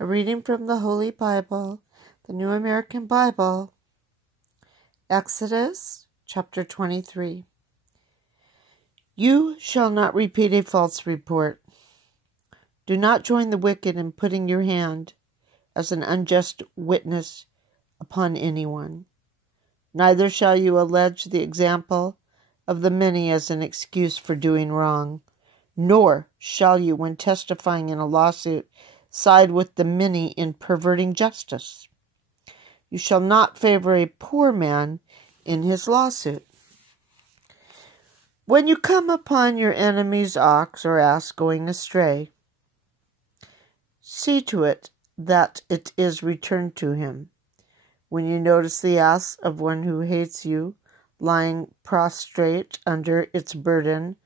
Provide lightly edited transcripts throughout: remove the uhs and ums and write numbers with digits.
A reading from the Holy Bible, the New American Bible, Exodus chapter 23. You shall not repeat a false report. Do not join the wicked in putting your hand as an unjust witness upon anyone. Neither shall you allege the example of the many as an excuse for doing wrong, nor shall you, when testifying in a lawsuit, side with the many in perverting justice. You shall not favor a poor man in his lawsuit. When you come upon your enemy's ox or ass going astray, see to it that it is returned to him. When you notice the ass of one who hates you lying prostrate under its burden,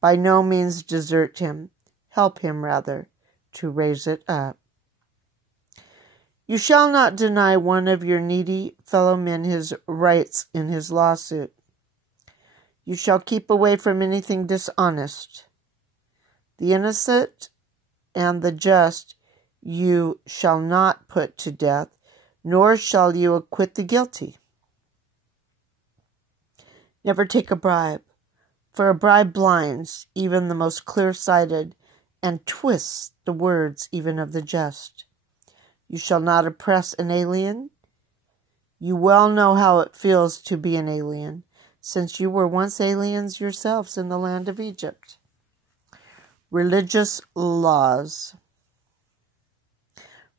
by no means desert him. Help him, rather, to raise it up. You shall not deny one of your needy fellow men his rights in his lawsuit. You shall keep away from anything dishonest. The innocent and the just you shall not put to death, nor shall you acquit the guilty. Never take a bribe, for a bribe blinds even the most clear-sighted and twists the words even of the just. You shall not oppress an alien. You well know how it feels to be an alien, since you were once aliens yourselves in the land of Egypt. Religious laws.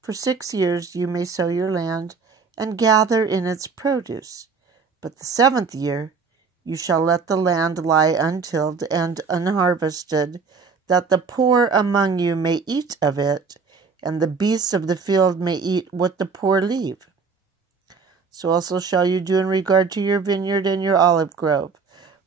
For 6 years you may sow your land and gather in its produce, but the 7th year you shall let the land lie untilled and unharvested, that the poor among you may eat of it, and the beasts of the field may eat what the poor leave. So also shall you do in regard to your vineyard and your olive grove.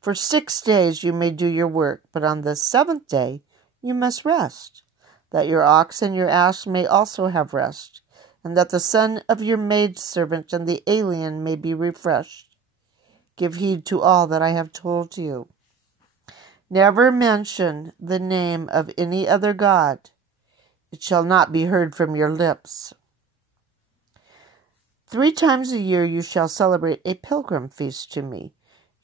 For 6 days you may do your work, but on the 7th day you must rest, that your ox and your ass may also have rest, and that the son of your maidservant and the alien may be refreshed. Give heed to all that I have told you. Never mention the name of any other god. It shall not be heard from your lips. 3 times a year you shall celebrate a pilgrim feast to me.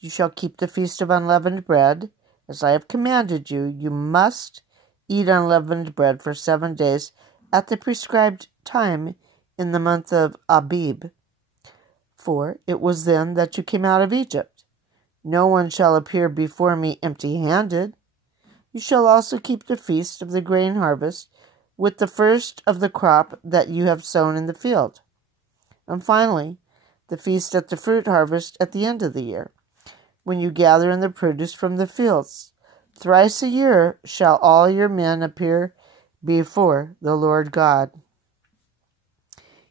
You shall keep the feast of unleavened bread, as I have commanded you. You must eat unleavened bread for 7 days at the prescribed time in the month of Abib. For it was then that you came out of Egypt. No one shall appear before me empty-handed. You shall also keep the feast of the grain harvest with the first of the crop that you have sown in the field. And finally, the feast at the fruit harvest at the end of the year, when you gather in the produce from the fields. Thrice a year shall all your men appear before the Lord God.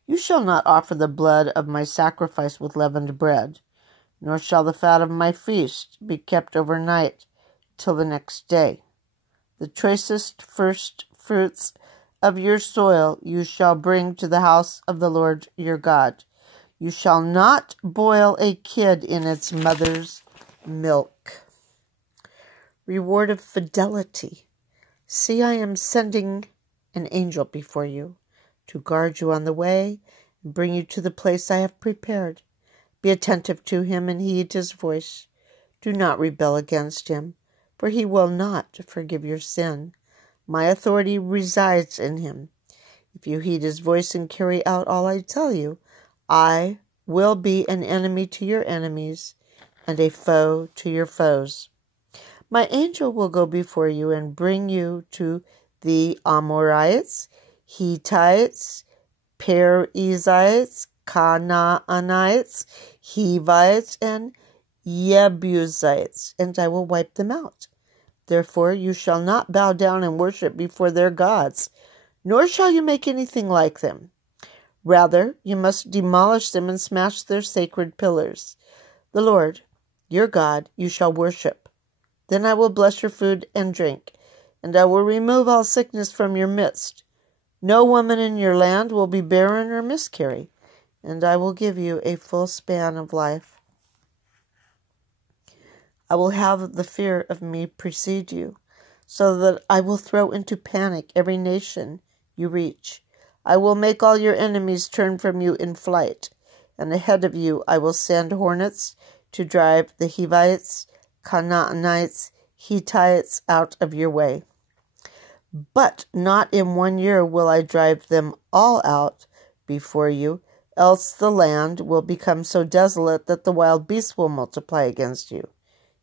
You shall not offer the blood of my sacrifice with leavened bread, nor shall the fat of my feast be kept overnight till the next day. The choicest first fruits of your soil you shall bring to the house of the Lord your God. You shall not boil a kid in its mother's milk. Reward of fidelity. See, I am sending an angel before you to guard you on the way and bring you to the place I have prepared. Be attentive to him and heed his voice. Do not rebel against him, for he will not forgive your sin. My authority resides in him. If you heed his voice and carry out all I tell you, I will be an enemy to your enemies and a foe to your foes. My angel will go before you and bring you to the Amorites, Hittites, Perizzites, Canaanites, Hivites, and Jebusites, and I will wipe them out. Therefore you shall not bow down and worship before their gods, nor shall you make anything like them. Rather, you must demolish them and smash their sacred pillars. The Lord, your God, you shall worship. Then I will bless your food and drink, and I will remove all sickness from your midst. No woman in your land will be barren or miscarry, and I will give you a full span of life. I will have the fear of me precede you, so that I will throw into panic every nation you reach. I will make all your enemies turn from you in flight, and ahead of you I will send hornets to drive the Hivites, Canaanites, Hittites out of your way. But not in 1 year will I drive them all out before you, else the land will become so desolate that the wild beasts will multiply against you.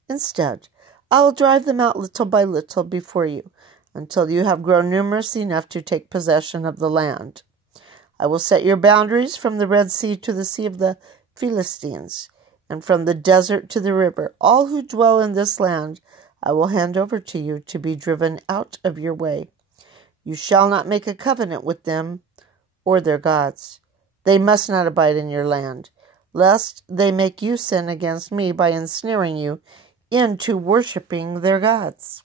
Instead, I will drive them out little by little before you, until you have grown numerous enough to take possession of the land. I will set your boundaries from the Red Sea to the Sea of the Philistines, and from the desert to the river. All who dwell in this land I will hand over to you to be driven out of your way. You shall not make a covenant with them or their gods. They must not abide in your land, lest they make you sin against me by ensnaring you into worshipping their gods.